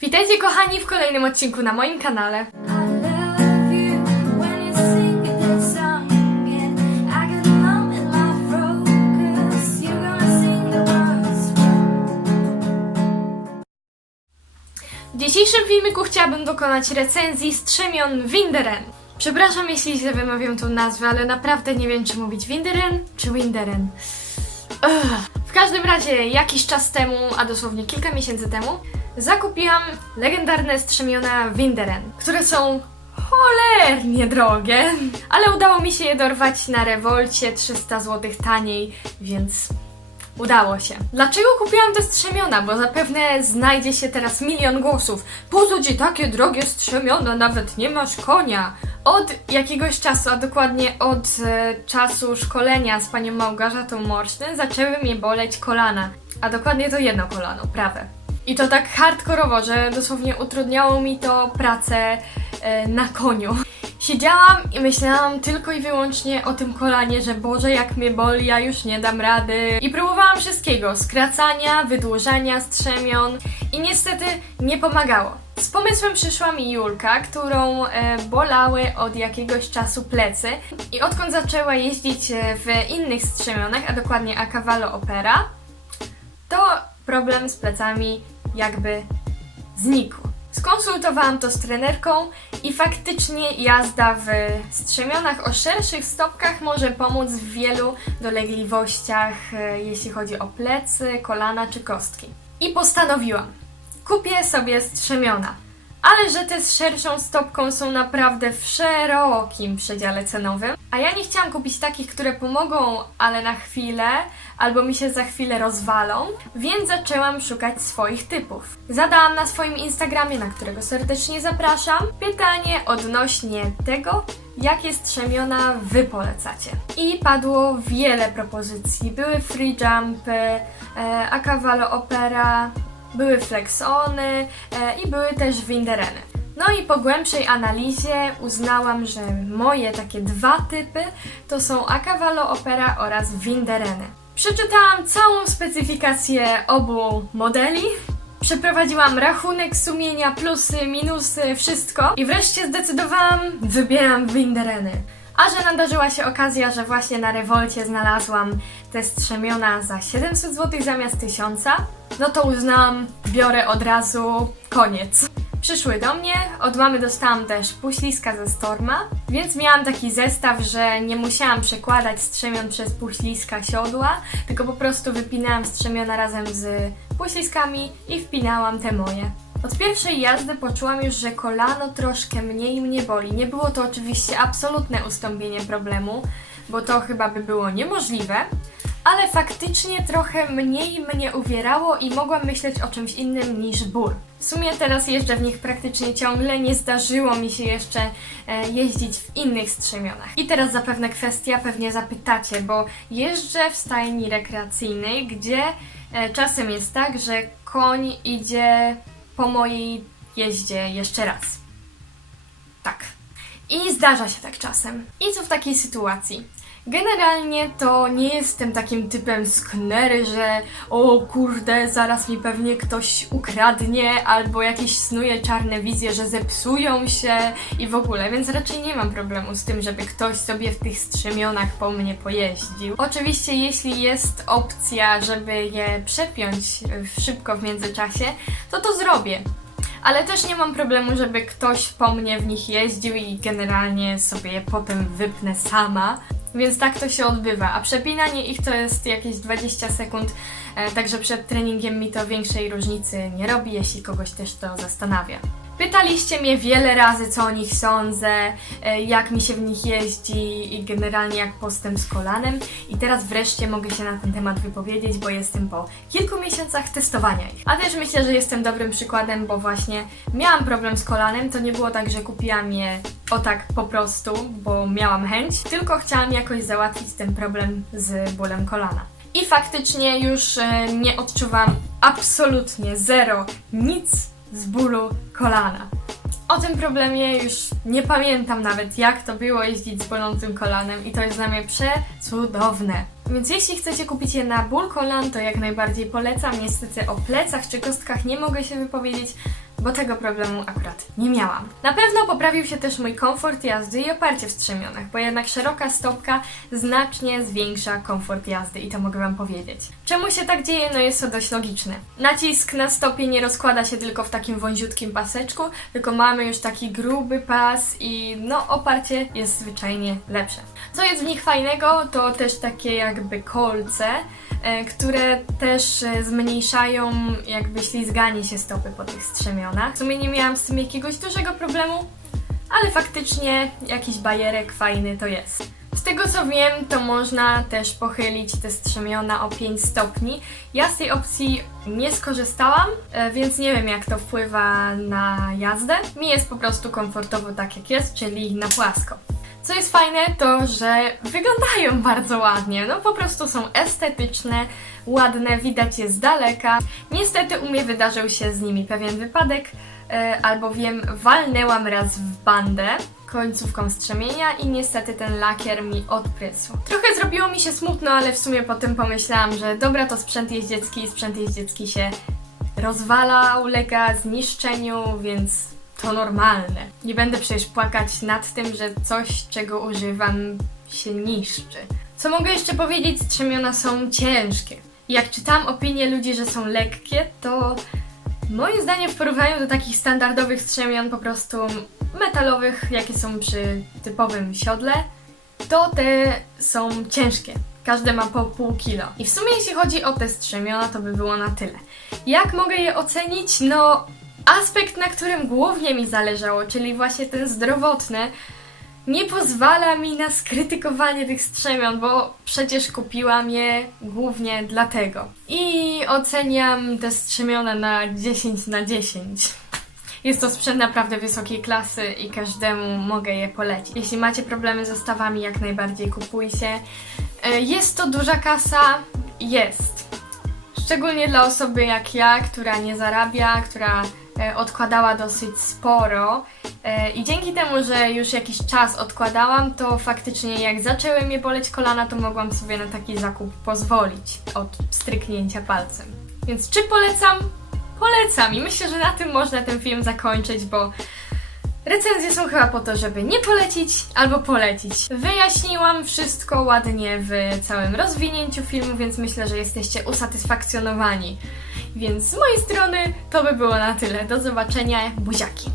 Witajcie kochani w kolejnym odcinku na moim kanale. W dzisiejszym filmiku chciałabym dokonać recenzji Strzemion Winderen. Przepraszam, jeśli źle wymawiam tą nazwę, ale naprawdę nie wiem, czy mówić Winderen czy Winderen. Ugh. Każdym razie, jakiś czas temu, a dosłownie kilka miesięcy temu, zakupiłam legendarne strzemiona Winderen, które są cholernie drogie, ale udało mi się je dorwać na rewolcie 300 zł taniej, więc Udało się. Dlaczego kupiłam te strzemiona? Bo zapewne znajdzie się teraz milion głosów. Po co ci takie drogie strzemiona? Nawet nie masz konia. Od jakiegoś czasu, a dokładnie od e, czasu szkolenia z panią Małgorzatą Morsztyn zaczęły mnie boleć kolana. A dokładnie to jedno kolano, prawe. I to tak hardkorowo, że dosłownie utrudniało mi to pracę e, na koniu. Siedziałam i myślałam tylko i wyłącznie o tym kolanie, że Boże, jak mnie boli, ja już nie dam rady. I próbowałam wszystkiego: skracania, wydłużania strzemion i niestety nie pomagało. Z pomysłem przyszła mi Julka, którą e, bolały od jakiegoś czasu plecy i odkąd zaczęła jeździć e, w innych strzemionach, a dokładnie a cavallo opera, to problem z plecami jakby znikł. Skonsultowałam to z trenerką i faktycznie jazda w strzemionach o szerszych stopkach może pomóc w wielu dolegliwościach, e, jeśli chodzi o plecy, kolana czy kostki. I postanowiłam, kupię sobie strzemiona. Ale że te z szerszą stopką są naprawdę w szerokim przedziale cenowym, a ja nie chciałam kupić takich, które pomogą, ale na chwilę, albo mi się za chwilę rozwalą, więc zaczęłam szukać swoich typów. Zadałam na swoim Instagramie, na którego serdecznie zapraszam, pytanie odnośnie tego, jakie strzemiona wy polecacie. I padło wiele propozycji. Były free jumpy, e, a cavallo opera, były flexony e, i były też windereny. No i po głębszej analizie uznałam, że moje takie dwa typy to są a cavallo opera oraz windereny. Przeczytałam całą specyfikację obu modeli, przeprowadziłam rachunek sumienia, plusy, minusy, wszystko i wreszcie zdecydowałam, wybieram windereny. A że nadarzyła się okazja, że właśnie na rewolcie znalazłam te strzemiona za 700 zł zamiast 1000, no to uznałam, biorę od razu, koniec. Przyszły do mnie, od mamy dostałam też puśliska ze Storma, więc miałam taki zestaw, że nie musiałam przekładać strzemion przez puśliska siodła, tylko po prostu wypinałam strzemiona razem z puśliskami i wpinałam te moje. Od pierwszej jazdy poczułam już, że kolano troszkę mniej mnie boli. Nie było to oczywiście absolutne ustąpienie problemu, bo to chyba by było niemożliwe, ale faktycznie trochę mniej mnie uwierało i mogłam myśleć o czymś innym niż ból. W sumie teraz jeżdżę w nich praktycznie ciągle, nie zdarzyło mi się jeszcze e, jeździć w innych strzemionach. I teraz zapewne kwestia, pewnie zapytacie, bo jeżdżę w stajni rekreacyjnej, gdzie e, czasem jest tak, że koń idzie po mojej jeździe jeszcze raz. Tak. I zdarza się tak czasem. I co w takiej sytuacji? Generalnie to nie jestem takim typem sknery, że o kurde, zaraz mi pewnie ktoś ukradnie, albo jakieś snuje czarne wizje, że zepsują się i w ogóle, więc raczej nie mam problemu z tym, żeby ktoś sobie w tych strzemionach po mnie pojeździł. Oczywiście, jeśli jest opcja, żeby je przepiąć e, szybko w międzyczasie, to to zrobię. Ale też nie mam problemu, żeby ktoś po mnie w nich jeździł i generalnie sobie je potem wypnę sama. Więc tak to się odbywa. A przepinanie ich to jest jakieś 20 sekund, e, także przed treningiem mi to większej różnicy nie robi, jeśli kogoś też to zastanawia. Pytaliście mnie wiele razy, co o nich sądzę, e, jak mi się w nich jeździ i generalnie jak postęp z kolanem. I teraz wreszcie mogę się na ten temat wypowiedzieć, bo jestem po kilku miesiącach testowania ich. A też myślę, że jestem dobrym przykładem, bo właśnie miałam problem z kolanem. To nie było tak, że kupiłam je o tak po prostu, bo miałam chęć, tylko chciałam jakoś załatwić ten problem z bólem kolana. I faktycznie już e, nie odczuwam absolutnie zero, nic z bólu kolana. O tym problemie już nie pamiętam nawet, jak to było jeździć z bolącym kolanem i to jest dla mnie przecudowne. Więc jeśli chcecie kupić je na ból kolan, to jak najbardziej polecam. Niestety o plecach czy kostkach nie mogę się wypowiedzieć, bo tego problemu akurat nie miałam. Na pewno poprawił się też mój komfort jazdy i oparcie w strzemionach, bo jednak szeroka stopka znacznie zwiększa komfort jazdy i to mogę Wam powiedzieć. Czemu się tak dzieje? No jest to dość logiczne. Nacisk na stopie nie rozkłada się tylko w takim wąziutkim paseczku, tylko mamy już taki gruby pas i no oparcie jest zwyczajnie lepsze. Co jest w nich fajnego, to też takie jakby kolce, e, które też e, zmniejszają jakby ślizganie się stopy po tych strzemionach. W sumie nie miałam z tym jakiegoś dużego problemu, ale faktycznie jakiś bajerek fajny to jest. Z tego co wiem, to można też pochylić te strzemiona o 5 stopni. Ja z tej opcji nie skorzystałam, e, więc nie wiem jak to wpływa na jazdę. Mi jest po prostu komfortowo tak jak jest, czyli na płasko. Co jest fajne, to że wyglądają bardzo ładnie. No po prostu są estetyczne, ładne, widać je z daleka. Niestety u mnie wydarzył się z nimi pewien wypadek, e, albowiem walnęłam raz w bandę końcówką strzemienia i niestety ten lakier mi odprysł. Trochę zrobiło mi się smutno, ale w sumie potem pomyślałam, że dobra, to sprzęt jeździecki sprzęt jeździecki się rozwala, ulega zniszczeniu, więc to normalne. Nie będę przecież płakać nad tym, że coś, czego używam, się niszczy. Co mogę jeszcze powiedzieć? Strzemiona są ciężkie. Jak czytałam opinie ludzi, że są lekkie, to moim zdaniem w porównaniu do takich standardowych strzemion po prostu metalowych, jakie są przy typowym siodle, to te są ciężkie. Każde ma po pół kilo. I w sumie jeśli chodzi o te strzemiona, to by było na tyle. Jak mogę je ocenić? No, aspekt, na którym głównie mi zależało, czyli właśnie ten zdrowotny, nie pozwala mi na skrytykowanie tych strzemion, bo przecież kupiłam je głównie dlatego. I oceniam te strzemiona na 10 na 10. Jest to sprzęt naprawdę wysokiej klasy i każdemu mogę je polecić. Jeśli macie problemy ze stawami, jak najbardziej kupujcie. E, Jest to duża kasa? Jest. Szczególnie dla osoby jak ja, która nie zarabia, która odkładała dosyć sporo. E, I dzięki temu, że już jakiś czas odkładałam, to faktycznie jak zaczęły mnie boleć kolana, to mogłam sobie na taki zakup pozwolić od stryknięcia palcem. Więc czy polecam? Polecam i myślę, że na tym można ten film zakończyć, bo recenzje są chyba po to, żeby nie polecić albo polecić. Wyjaśniłam wszystko ładnie w całym rozwinięciu filmu, więc myślę, że jesteście usatysfakcjonowani. Więc z mojej strony to by było na tyle. Do zobaczenia, buziaki!